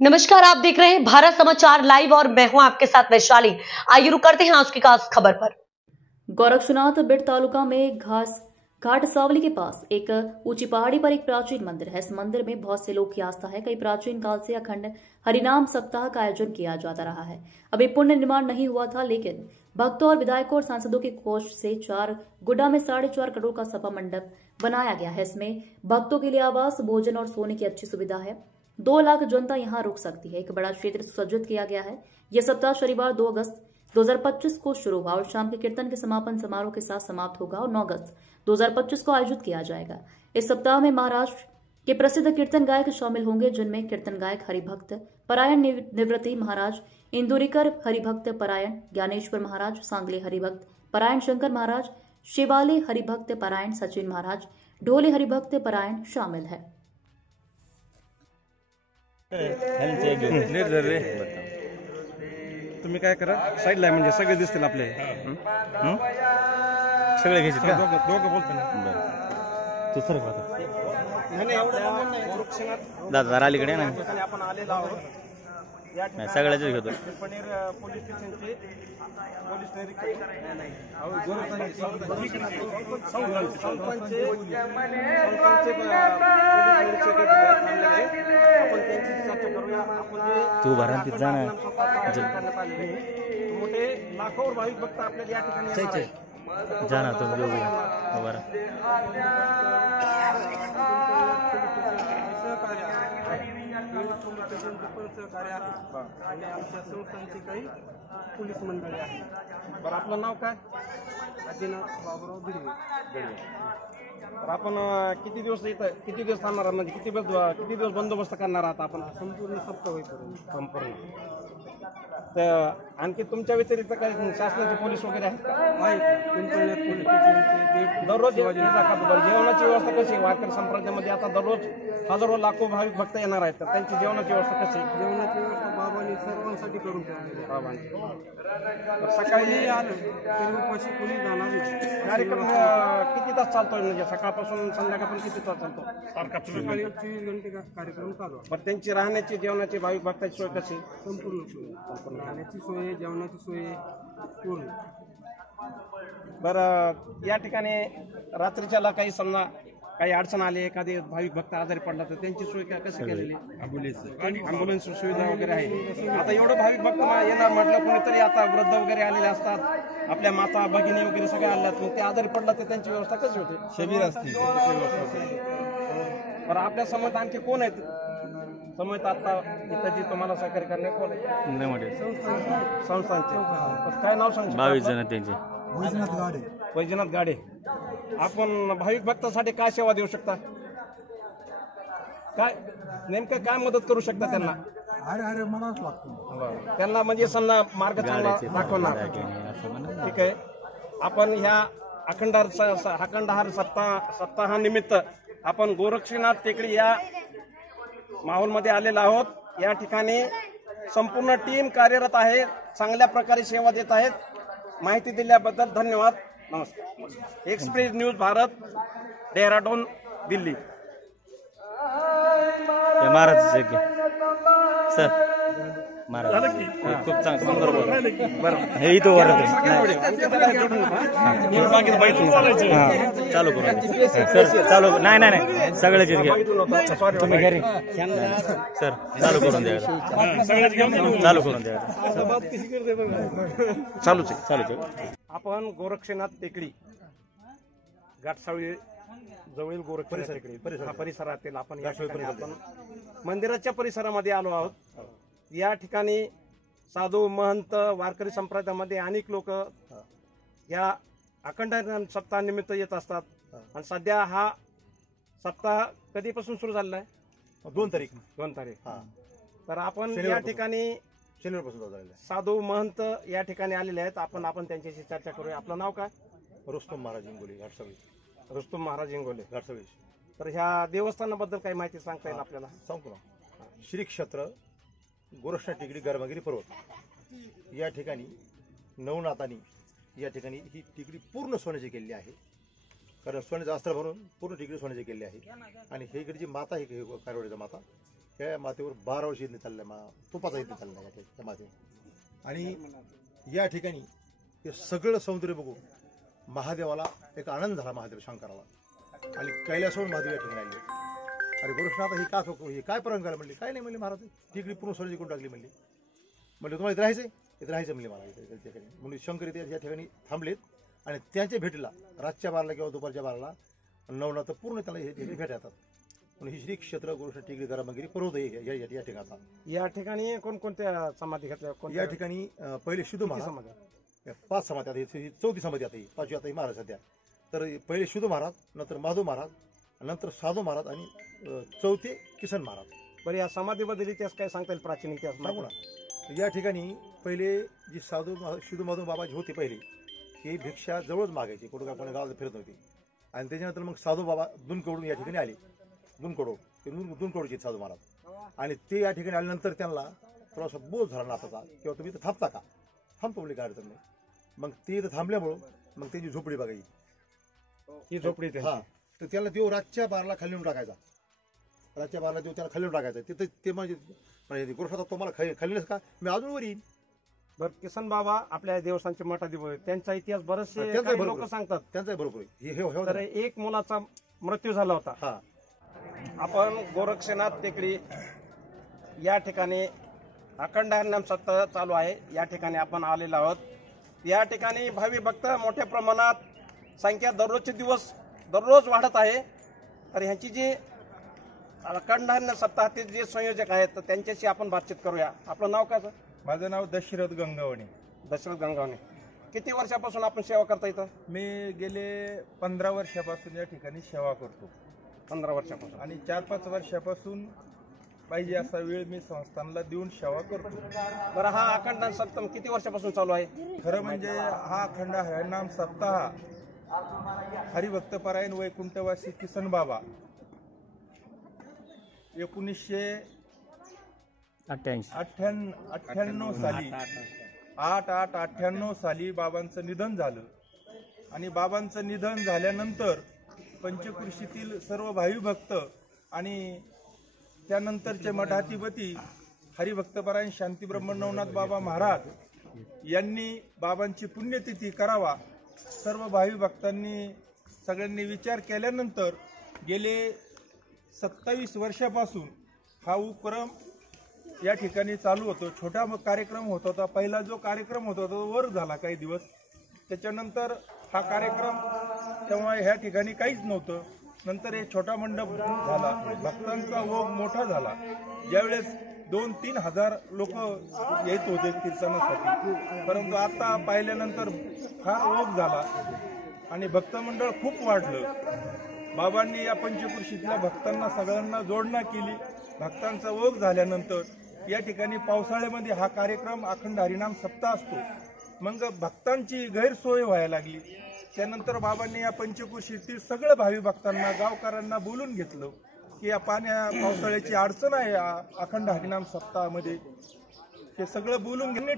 नमस्कार, आप देख रहे हैं भारत समाचार लाइव और मैं हूं आपके साथ वैशाली। आइए रुक करते हैं आज की खास खबर पर। गोरक्षनाथ बिड तालुका में घाट सावली के पास एक ऊंची पहाड़ी पर एक प्राचीन मंदिर है। इस मंदिर में बहुत से लोग की आस्था है। कई प्राचीन काल से अखंड हरिनाम सप्ताह का आयोजन किया जाता रहा है। अभी पुण्य निर्माण नहीं हुआ था, लेकिन भक्तों और विधायकों और सांसदों के कोष से 4 गुड्डा में 4.5 करोड़ का सभा मंडप बनाया गया है। इसमें भक्तों के लिए आवास, भोजन और सोने की अच्छी सुविधा है। 2 लाख जनता यहां रुक सकती है। एक बड़ा क्षेत्र सुसज्जित किया गया है। यह सप्ताह शनिवार 2 अगस्त 2025 को शुरू हुआ और शाम के कीर्तन के समापन समारोह के साथ समाप्त होगा और 9 अगस्त 2025 को आयोजित किया जाएगा। इस सप्ताह में महाराष्ट्र के प्रसिद्ध कीर्तन गायक शामिल होंगे, जिनमें कीर्तन गायक हरिभक्त परायण निवृत्ति महाराज, इंदुरीकर हरिभक्त परायण, ज्ञानेश्वर महाराज, सांगले हरिभक्त परायण, शंकर महाराज, शिवाले हरिभक्त परायण, सचिन महाराज, ढोले हरिभक्त परायण शामिल है। तुम्ही काय करा, साईडला म्हणजे सगळे दिसतील आपले सगळे घ्यायचे का? दोघं बोलतो ना तू सर का गोरक्षनाथ दादा जरा अलीकडे ना आपण आलेलो आहोत। या ठिकाणी सगळ्याच घेतो पनीर पोलीस स्टेशनचे पोलीस तू भरा तिथं ना मोठे लाखो भाविक भक्त आपल्याला या ठिकाणी जाना तुम जो भी बरा सहकार्य आणि आमच्या संस्थांची काही पोलीस मंडळी आहे। बरं, आपलं नाव काय? अजिनाथ बाबूराव भिडवे। तर आपण किती दिवस इथं किती दिवस थांबणार आहात, म्हणजे किती दिवस बंदोबस्त करणार आहात आपण? संपूर्ण सप्ताह होईल संपूर्ण। तर आणखी तुमच्या व्यतिरिक्त काही शासनाचे पोलीस वगैरे आहेत? दररोज जेवणाची व्यवस्था कशी आहे? वारकरी संप्रदायामध्ये आता दररोज हजारो लाखो भाविक भक्त येणार आहेत, तर त्यांची जेवणाची व्यवस्था कशी आहे? जेवणाची व्यवस्था बाबांनी सर्वांसाठी करून ठेवलेली आहे। बाबांनी सकाळी आलं तरी उपाशी कोणी जाणार नाही। कार्यक्रम किती तास चालतोय, म्हणजे सकाळपासून संध्याकाळपर्यंत किती तास चालतो? सकाळी 24 घंटे का कार्यक्रम चालू आहे। बरं, त्यांची राहण्याची जेवणाची भाविक भक्ताची सोय कशी? संपूर्ण सोय, राहण्याची सोय, जेवणाची सोय पूर्ण। बरं, या ठिकाणी रात्रीच्याला काही समजा काही अडचण आली, एखादी भाविक भक्त आजारी पडला, तर त्यांची सोय कशी केलेली? ॲम्ब्युलन्स सुविधा वगैरे आहे? आता एवढं भाविक भक्त येणार म्हटलं, कोणीतरी आता वृद्ध वगैरे आलेले असतात, आपल्या माता भगिनी वगैरे सगळे आल्यात, मग ते आजारी पडला तर त्यांची व्यवस्था कशी होते? शिबिर असते। बरं, आपल्या समोर आणखी कोण आहेत समोर आता इथं जी तुम्हाला सहकार्य करणे कोण आहे? संस्थांचे काय नाव सांगतो? 22 जण त्यांचे। वैजनाथ गाडे। आपण भाविक भक्तासाठी काय सेवा देऊ शकता? काय नेमकं काय मदत करू शकता त्यांना? अरे मलाच लागतो त्यांना, म्हणजे समजा मार्ग चांगला दाखवणार। ठीक आहे, आपण ह्या अखंडहार सप्ताहानिमित्त आपण गोरक्षनाथ टेकडी या माहोलमध्ये आलेलो आहोत। या ठिकाणी संपूर्ण टीम कार्यरत आहे, चांगल्या प्रकारे सेवा देत आहेत। माहिती दिल्याबद्दल धन्यवाद, नमस्कार। Express news Bharat, Dehradun, Delhi. Maharaj sir Maharaj खूप चांगलं सुंदर बोल हे इथं चालू करू सर, चालू नाही सगळ्याच घ्या तुम्ही घरी सर, चालू करून द्या, चालू करून द्या, चालूच आहे। आपण गोरक्षनाथ टेकडी घाटसावळी जवळील गोरक्षनाथ टेकडी परिसरातील आपण या ठिकाणी आपण मंदिराच्या परिसरामध्ये आलो आहोत। या ठिकाणी साधू, महंत, वारकरी संप्रदायामध्ये अनेक लोक या अखंड सप्ताहानिमित्त येत असतात। आणि सध्या हा सप्ताह कधीपासून सुरू झालेला आहे? 2 तारीख। तर आपण या ठिकाणी शनिवारपासून साधू, महंत या ठिकाणी आलेले आहेत। आपण त्यांच्याशी चर्चा करूया। आपलं नाव काय? रुस्तम महाराज इंगोले, घाटसावळी। रुस्तम महाराज इंगोले, घाटसावळी। तर ह्या देवस्थानाबद्दल काही माहिती सांगता येईल आपल्याला? सांगतो ना। श्री क्षेत्र गोरक्षनाथ टेकडी गर्भगिरी पर्वत या ठिकाणी नवनाथांनी या ठिकाणी ही टेकडी पूर्ण सोन्याची केलेली आहे। कारण सोन्याचं अस्त्र भरून पूर्ण टेकडी सोन्याची केलेली आहे। आणि हे इकडची माता, ही कारवडीची माता, त्या मातेवर 12 वर्ष यज्ञ चाललाय, तुपाचा यज्ञ चाललाय त्या मातेवर. आणि या ठिकाणी हे सगळं सौंदर्य बघून महादेवाला एक आनंद झाला, महादेव शंकराला. आणि कैलासवरून महादेव या ठिकाणी आले. अरे गोरक्षनाथ हे काय प्रकरण झालं म्हणले. काय नाही म्हणले महाराज, टिकडी पूर्ण सोडून जिंकून टाकली म्हणले. म्हणजे तुम्हाला इथं राहायचंय, इथं राहायचं म्हणले मला इथे ठिकाणी. म्हणून शंकर इथे या ठिकाणी थांबलेत आणि त्यांच्या भेटीला रातच्या 12ला किंवा दुपारच्या 12ला नवनाथ पूर्ण त्याला हे ठिकाणी भेट येतात. म्हणून ही श्री क्षेत्र गोरक्षनाथ टिकडी गरमगिरी पर्वत या ठिकाणचा. या ठिकाणी कोणकोणत्या समाधी घेतल्या? या ठिकाणी पहिले शुद्ध महाराज, 5 समाधी, आता ही 4थी समाधी, आता ही 5वी आता ही महाराज सध्या. तर पहिले शुद्ध महाराज, नंतर माधव महाराज, नंतर साधू महाराज आणि 4थे किसन महाराज. बरं, या समाधीबद्दल इतिहास काय सांगता येईल? प्राचीन इतिहास सांगू ना. या ठिकाणी पहिले जी साधू शुद्ध माधव बाबाजी होते पहिले, हे भिक्षा जवळच मागायचे, कुठं काय कोणी गावात फिरत नव्हती. आणि त्याच्यानंतर मग साधू बाबा दुनकडून या ठिकाणी आले. दुनकडूचे साधू महाराज. आणि ते या ठिकाणी आल्यानंतर त्यांना थोडासा बोध झाला नाताचा, किंवा तुम्ही इथं थांबता का? थांबतो म्हणजे काय अडचण नाही. मग ते इथं थांबल्यामुळं मग त्यांची झोपडी बघायची. ही झोपडी हा, तर त्याला तो रातच्या 12ला खाली टाकायचा. रातच्या 12ला तो त्याला खाली टाकायचा. तिथं ते म्हणजे गोरक्षनाथ तुम्हाला खालीच का, मी अजून वर येईन. बरं, किसन बाबा आपल्या देवस्थानचे मठाधिपती, त्यांचा इतिहास बरेचसे लोक सांगतात. त्यांचाही बरोबर आहे. तर एक मुलाचा मृत्यू झाला होता. हा, आपण गोरक्षनाथ टेकडी या ठिकाणी अखंड हरिनाम सप्ताह चालू आहे. या ठिकाणी आपण आलेलो आहोत. या ठिकाणी भावी भक्त मोठ्या प्रमाणात संख्या दररोजचे दिवस दररोज वाढत आहे. तर ह्यांची जी अखंड हरिनाम सप्ताहाचे जे संयोजक आहेत तर त्यांच्याशी आपण बातचीत करूया. आपलं नाव काय? माझं नाव दशरथ गंगावणे. दशरथ गंगावणे. किती वर्षापासून आपण सेवा करता इथं? मी गेले 15 वर्षापासून या ठिकाणी सेवा करतो. 15 वर्षापासून. आणि 4-5 वर्षापासून पाहिजे असा वेळ मी संस्थानला देऊन सेवा करतो. बरं, हा अखंड सप्ताह किती वर्षापासून चालू आहे? खरं म्हणजे हा अखंड हरिनाम सप्ताह हरिभक्तपरायण वैकुंठवासी किसन बाबा 1998 साली 8/8/98 साली बाबांचं निधन झालं. आणि बाबांचं निधन झाल्यानंतर पंचकृषीतील सर्व भाविभक्त आणि त्यानंतरचे मठाधिपती हरिभक्तपरायण शांती ब्रह्मनवनाथ बाबा महाराज यांनी बाबांची पुण्यतिथी करावा. सर्व भाविभक्तांनी सगळ्यांनी विचार केल्यानंतर गेले 27 वर्षापासून हा उपक्रम या ठिकाणी चालू होतो. छोटा कार्यक्रम होत होता. पहिला जो कार्यक्रम होता तो वर झाला काही दिवस. त्याच्यानंतर हा कार्यक्रम तेव्हा ह्या ठिकाणी काहीच नव्हतं. नंतर एक छोटा मंडप झाला. भक्तांचा ओघ मोठा झाला. ज्यावेळेस 2-3 हजार लोक येत होते कीर्तनासाठी, परंतु आता पाहिल्यानंतर फार ओघ झाला आणि भक्तमंडळ खूप वाढलं. बाबांनी या पंचकृषीतल्या भक्तांना सगळ्यांना जोडणा केली. भक्तांचा ओघ झाल्यानंतर या ठिकाणी पावसाळ्यामध्ये हा कार्यक्रम अखंड हरिनाम सप्ताह असतो. मग भक्तांची गैरसोय व्हायला लागली. त्यानंतर बाबांनी या पंचकृषीतील सगळ्या भावी भक्तांना, गावकऱ्यांना बोलून घेतलं की या पावसाळ्याची अडचण आहे अखंड हरिनाम सप्ताहामध्ये. हे सगळं बोलून घेणे